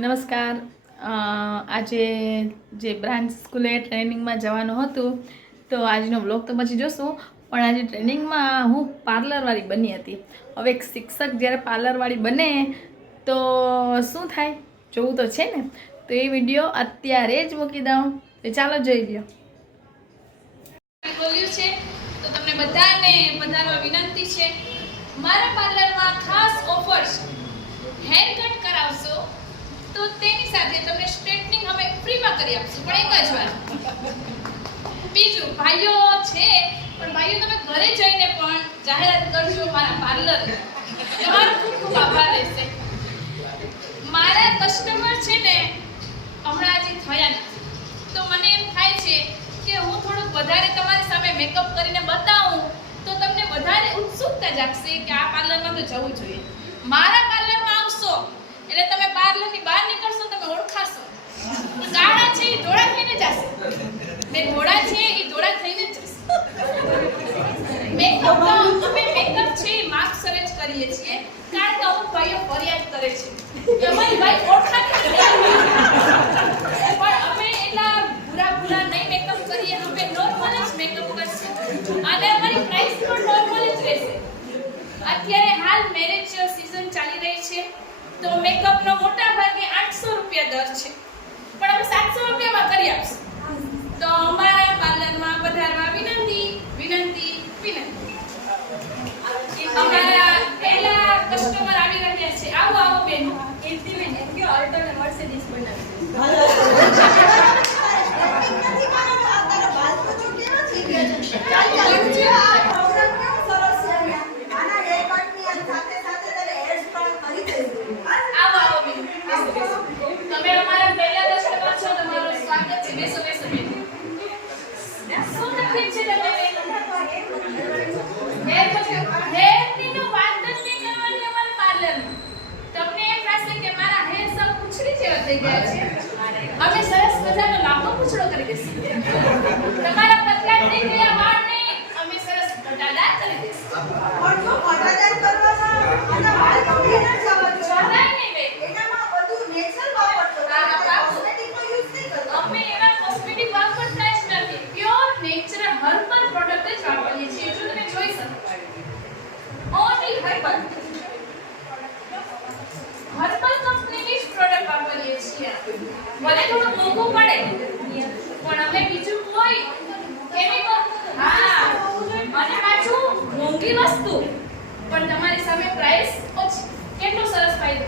નમસ્કાર. આજે જે બ્રાન્ચ સ્કૂલે ટ્રેનિંગમાં જવાનું હતું તો આજનો બ્લોગ તો પછી જોશું, પણ આજે ટ્રેનિંગમાં હું પાર્લરવાળી બની હતી. હવે એક શિક્ષક જ્યારે પાર્લરવાળી બને તો શું થાય જોવું તો છે ને, તો એ વિડીયો અત્યારે જ મૂકી દઉં, તો ચાલો જોઈ લો. બોલ્યું છે તો તમને બધાને પધારવા વિનંતી છે. મારા પાર્લરમાં ખાસ ઓફર છે. હેર કટ કરાવશો તો તેની સાથે તમને સ્ટ્રેટનિંગ અમે ફ્રીમાં કરી આપશું, પણ એક જ વાર. બીજું, ભાઈઓ છે પણ ભાઈઓ તમે ઘરે જઈને પણ જાહેરાત કરજો મારા પાર્લર. તમારો ખૂબ ખૂબ આભાર રહેશે. મારા કસ્ટમર છે ને હમણાં હજી થયા નથી, તો મને એમ થાય છે કે હું થોડુંક વધારે તમારી સામે મેકઅપ કરીને બતાવું તો તમને વધારે ઉત્સુકતા જાગશે કે આ પાર્લરમાં તો જવું જોઈએ. મારા પાર્લરમાં આવશો એટલે તમે પાર્લરની બહાર નીકળશો, તમે ઓળખાશો. ગાળા છે એ ધોળા થઈને જશે, ને ઘોડા છે એ ધોળા થઈને જશે. મેકઅપ અમે મેકઅપ છે એ માર્ક્સરે જ કરીએ છીએ, કારણ કે અમુક ભાઈઓ ફરિયાદ કરે છે કે અમારી ભાઈ ઓળખાતી નથી, પણ અમે એટલા ભૂરા નહીં મેકઅપ કરીએ, અમે નોર્મલ જ મેકઅપ કરશું અને અમારી પ્રાઇસ પણ નોર્મલ જ રહેશે. અત્યારે હાલ મેરેજ સીઝન ચાલી રહી છે તો મેકઅપનો મોટા ભાગે 800 રૂપિયા દર છે, પણ અમે 700 રૂપિયામાં કરી આપશું. તો અમારા પાર્લરમાં પધારવા વિનંતી વિનંતી વિનંતી. અમારા પહેલા કસ્ટમર આવી રહ્યા છે. આવો આવો બેન. કીર્તિબેન એમ કે ઓલ્ટો ને મર્સિડીઝ બનાવી. તમે અમારા પહેલા કસ્ટમર છો, તમારું સ્વાગત છે. બેસો બેસો બેન. શું તકલીફ છે તમને? હેરની નો વાત જ નહીં કરવાની અમારા પાર્લરમાં. તમને એમ થશે કે મારા હેર સબ પૂંછડી જેવા થઈ ગયા છે, અમે સરસ મજાનો લાંબો પૂંછડો કરી દઈશું. તમારા પતલા થઈ ગયા વાળને અમે સરસ ઘટાદાર કરી દઈશું. પણ જો ઘટાદાર કરવાના અને વાળ કપડી ના જવા દો. નહીં બેન, એનામાં બધું નેચરલ વાપરતો. કોસ્મેટિક નો યુઝ નહીં કરતો. અમે એવા કોસ્મેટિક વાપરતા જ નથી. પ્યોર નેચરલ હર્બલ પ્રોડક્ટ જ વાપરીએ છીએ. જો તમે જોઈ શકો, ઓનલી હર્બલ કંપનીની જ પ્રોડક્ટ વાપરીએ છીએ. ભલે થોડું મોંઘું પડે પણ અમે બીજું કોઈ કેમિકલ અને પાછું મોંઘી વસ્તુ પણ તમારી સામે પ્રાઇસ ઓછી. કેટલો સરસ ફાયદો.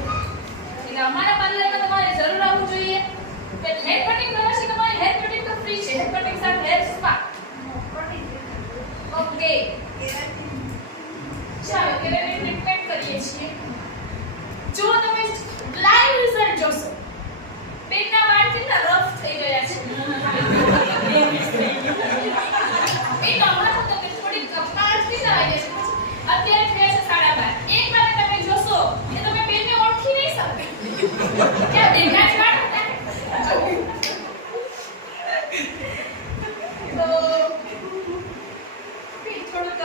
એટલે અમારા પાર્લરમાં તમારે જરૂર આવવું જોઈએ. હેર કટિંગ કરવા છે, તમારી હેર કટિંગ તો ફ્રી છે. હેર કટિંગ સાથે હેર સ્પા. ઓકે, ચાલો કેરેટિન ટ્રીટમેન્ટ કરીએ છીએ. જો તમે લાઈવ રિઝલ્ટ જોશો, બેનના વાળ કેટલા રફ થઈ ગયા છે. એ હમણાં તો થોડી કપાળ કેટલા વાગ્યા છે, અત્યારે થયા છે 12:30. એક વાર તમે જોશો કે તમે બેનને ઓળખી નહીં શકો કે આ બેનના જ વાળ હતા. તો થોડુંક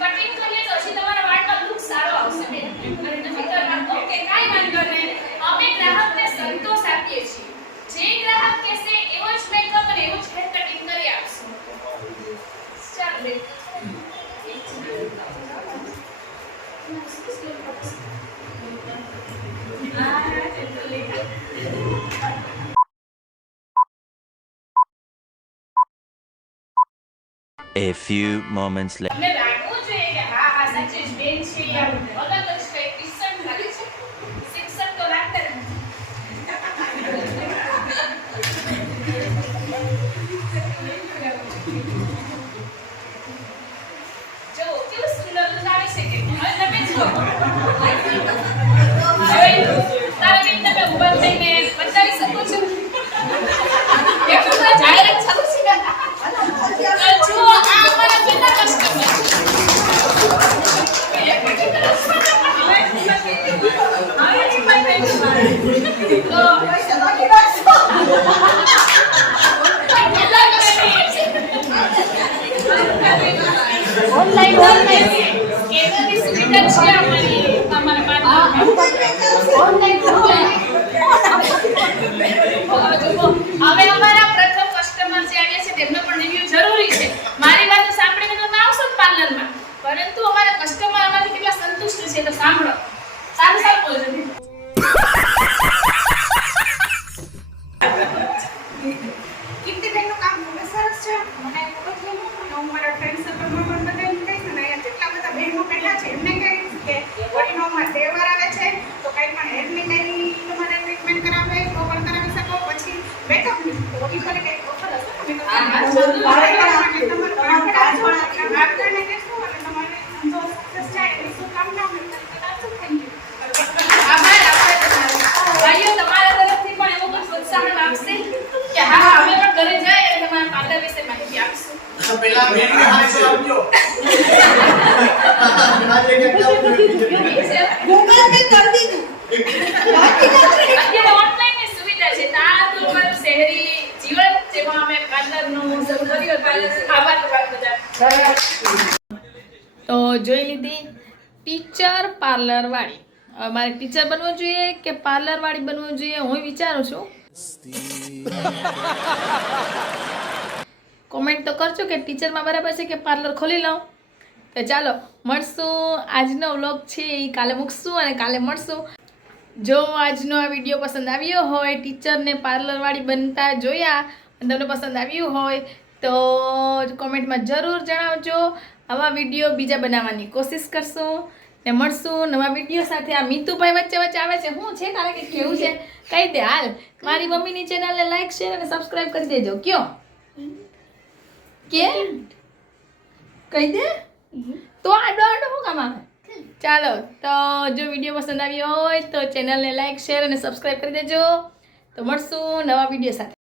કટિંગ કરીએ તો હજી તમારા વાળમાં લુક સારો આવશે બેન. અને તમે કરવા ઓકે, કાંઈ વાંધો નહીં. અમે ગ્રાહકને સંતોષ આપીએ છીએ. જે ગ્રાહક કહેશે એવો જ મેકઅપ અને એવું જ હેર કટિંગ કરી આપશું. ચાલો બેન. A few moments later. તમને લાગવું જોઈએ કે હા સાચે જ બેન છે, યાર અલગ જ કઈ કિસ્સન લાગે છે. શિક્ષક તો લાગતા નથી. જો કેવું સુંદર લાગે છે કે હવે તમે જો હવે તારા બેન તમે ઉભા થઈને બતાવી શકો છો. કેટલું જાહેરાત ચાલુ છે. જો આ અમારા પહેલા કસ્ટમર ઓનલાઈન સ્કેનરની સુવિધા છે અમારા પાર્લરમાં. ઓનલાઈન ઈ ભલે કંઈક offer હશે ને, મેં હા, કીધું, જરૂર. મારે મારે કાંઈ પણ તમારે તમારે કાંઈ કાંઈ આપજો, પણ આપતાને કહેશું અને તમારે ધંધો success જાય એવી શુભકામનાઓ. મેં કીધું, સાચું, thank you. આભાર આપણે તમારો. ભાઈઓ, તમારા તરફથી પણ એવું કોઈ પ્રોત્સાહન આપશે કે હા હા અમે પણ ઘરે જાય અને તમારા પાર્લર વિશે માહિતી આપશું. પેલા બેનને હાથ આપજો. આજે કે કેવું ગૂગલ પે કરી દીધું. બાકી નથી. અત્યારે ઓનલાઈન ની સુવિધા છે. તો આ તો અમારું શહેરી જીવન જેમાં અમે પાર્લરનું શરૂ કર્યું હતું. આભાર તમારો બધા. તો જોઈ લીધી ટીચર પાર્લરવાળી. હવે મારે ટીચર બનવું જોઈએ કે પાર્લરવાળી બનવું જોઈએ હું વિચારું છું. કોમેન્ટ તો કરજો કે ટીચરમાં બરાબર છે કે પાર્લર ખોલી લઉં. તો ચાલો મળશું. આજનો વ્લોગ છે એ કાલે મૂકશું અને કાલે મળશું. જો આજનો આ વિડીયો પસંદ આવ્યો હોય, ટીચરને પાર્લરવાળી બનતા જોયા અને તમને પસંદ આવ્યું હોય તો કોમેન્ટમાં જરૂર જણાવજો. આવા વિડીયો બીજા બનાવવાની કોશિશ કરશું ને મળશું નવા વિડીયો સાથે. આ મીતુભાઈ વચ્ચે વચ્ચે આવે છે, શું છે તારે કંઈક કેવું છે કહી દે હાલ. મારી મમ્મીની ચેનલને લાઈક શેર અને સબસ્ક્રાઈબ કરી દેજો. કયો કે કહી દે તો આડો આડો શું કામ આવે. ચાલો તો જો વિડીયો પસંદ આવ્યો હોય તો ચેનલને લાઈક શેર અને સબસ્ક્રાઈબ કરી દેજો. તો મળશું નવા વિડીયો સાથે.